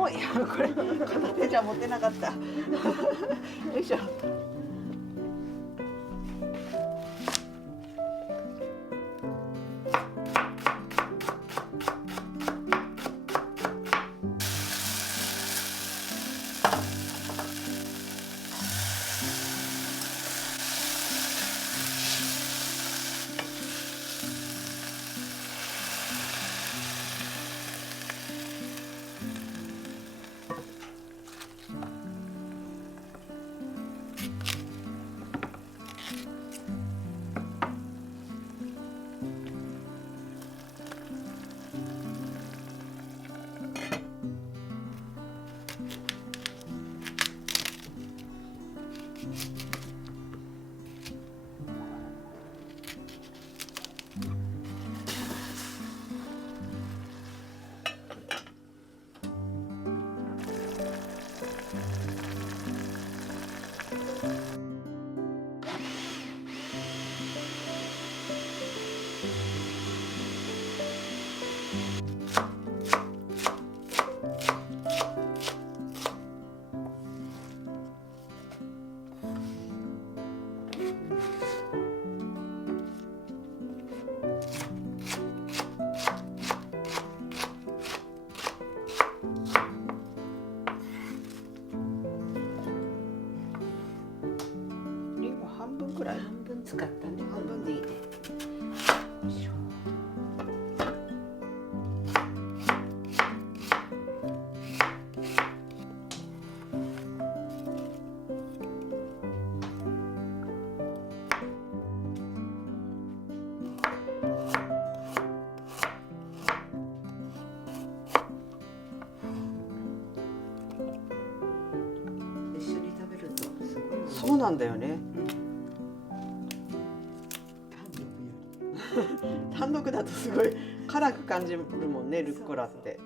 重い。これ片手じゃ持てなかった。よいしょ。半分くらい。半分使ったね。半分でいいね。よいしょ。一緒に食べるとすごい。そうなんだよね。単独だとすごい辛く感じるもんね、ルッコラって。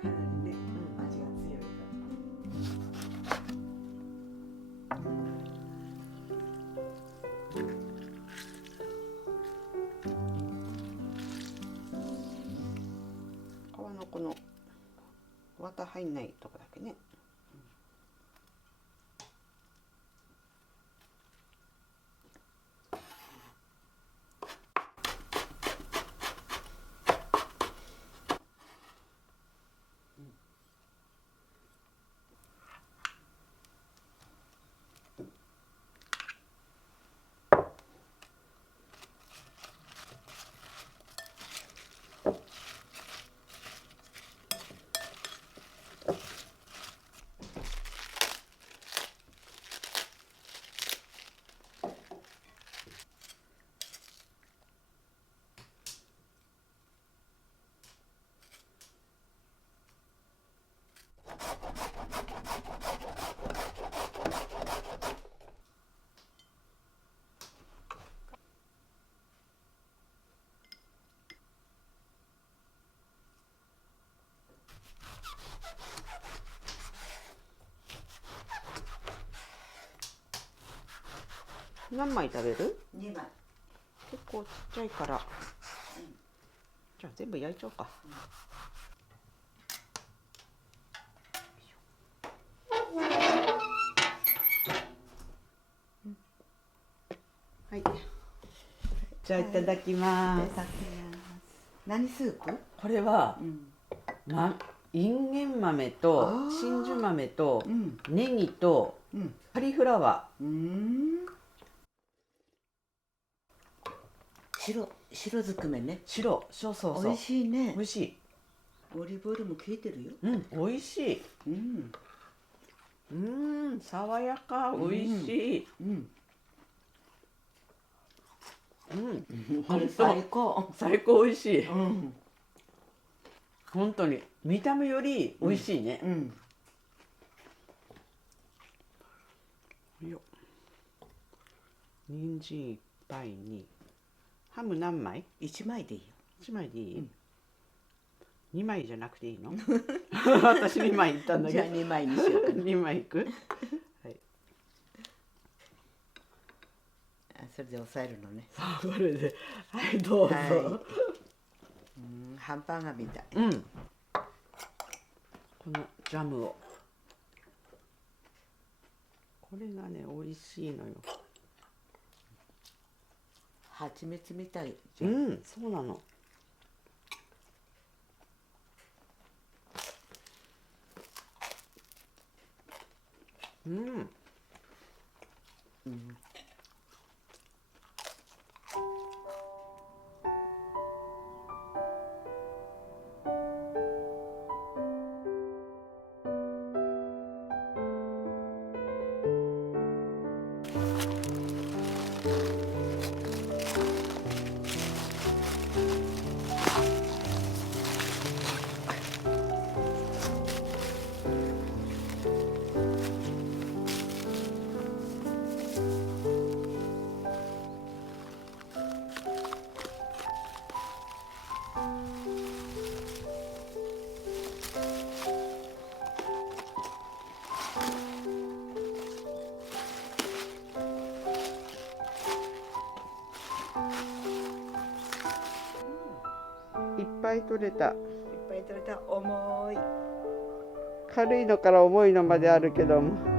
かなりね、味が強い皮のこの綿入んないとこだけね。何枚食べる？2枚。結構ちっちゃいから、じゃあ全部焼いちゃおうか。はい、じゃあいただきます。何スープ？これは、インゲン豆と真珠豆とネギとカリフラワー。白ずくめね。白、そうそうそう。美味しいね。美味しい。オリーブオイルも効いてるよ。美味しい。爽やか、美味しい。これ最高。最高美味しい。本当に見た目より美味しいね。人参いっぱいにハム何枚？1枚でいいよ。1枚でいい？2枚じゃなくていいの？私2枚いったんだけど。じゃあ2枚にしようかな。2枚いく？はい。それで押さえるのね。これで、はいどうぞ。ハンバーガーみたい。このジャムを。これがね美味しいのよ。蜂蜜みたい。うん、そうなの。うん。うん。いっぱい取れた。いっぱい取れた。重い。軽いのから重いのまであるけども。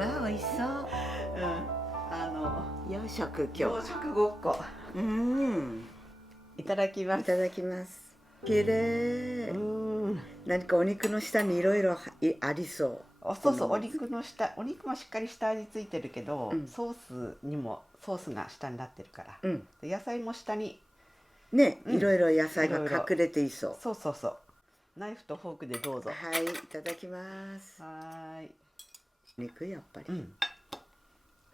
わあ、美味しそう。うん。洋食今日。洋食ごっこ。うん。いただきます。いただきます。綺麗。うん。何かお肉の下にいろいろありそう。そうそう、お肉の下、お肉もしっかり下味ついてるけど、ソースが下になってるから、で野菜も下にね、いろいろ野菜が隠れていそう。そうそうそう。ナイフとフォークでどうぞ。はい、いただきます。はい。肉やっぱり。うん。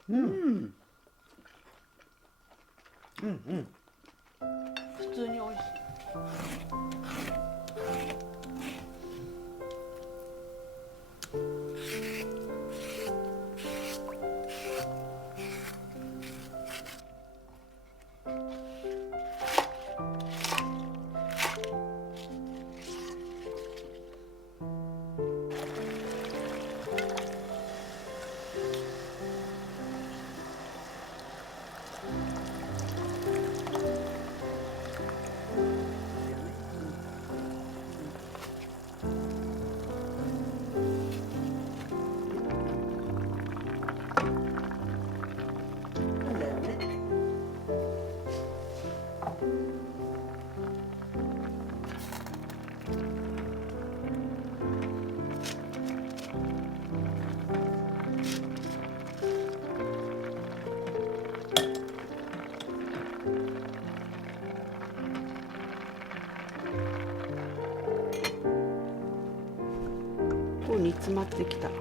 うん。うん。普通に美味しい。構煮詰まってきた。いい感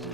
じ。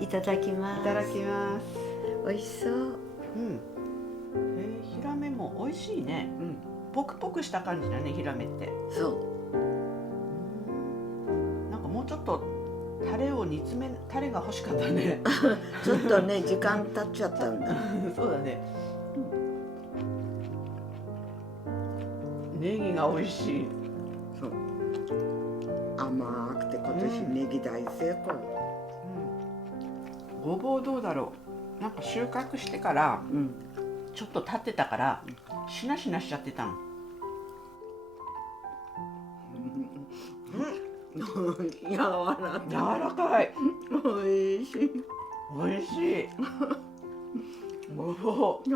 いただきます。いただきます。美味しそう。うん。ヒラメも美味しいね。うん。ポクポクした感じだね、ヒラメって。そう。なんかもうちょっとタレが欲しかったね。ちょっとね時間経っちゃったんだ。そうだね。ネギが美味しい。そう。甘くて今年ネギ大成功。ごぼうどうだろう。なんか収穫してからちょっと経ってたからしなしなしちゃってたの。柔らかい。美味しい。美味しい。ごぼう。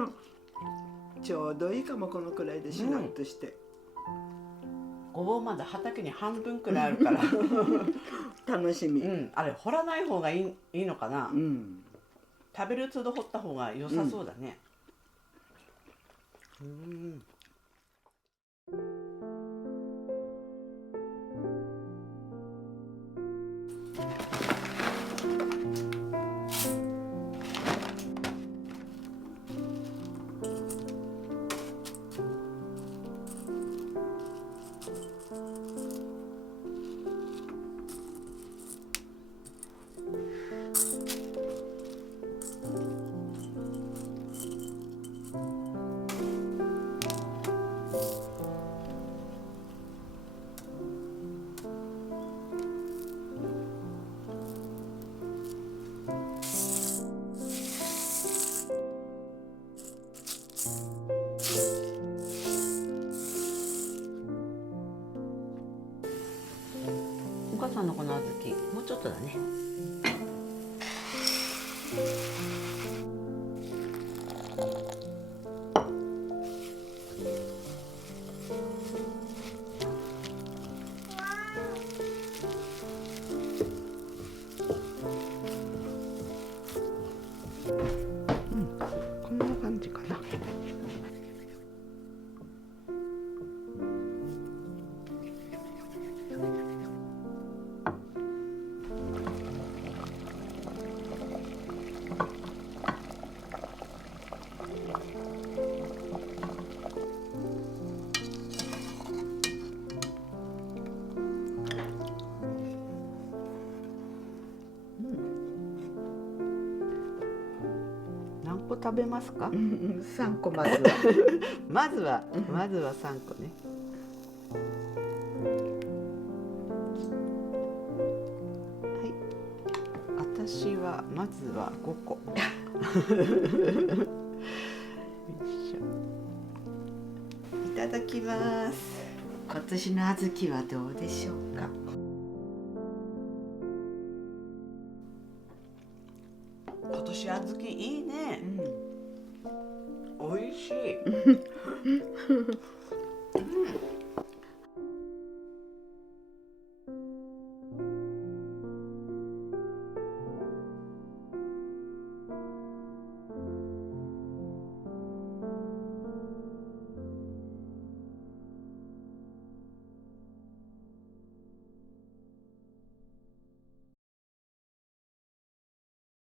ちょうどいいかも、このくらいでしなっとして。ごぼうまだ畑に半分くらいあるから。楽しみ。あれ掘らない方がいいのかな。うん。食べる都度掘った方が良さそうだね。お母さんのこの小豆もうちょっとだね。こんな感じかな。何個食べますか？3個まずは。まずは3個ね。はい。私はまずは5個。いただきます。今年の小豆はどうでしょうか。今年小豆いいね。美味しい。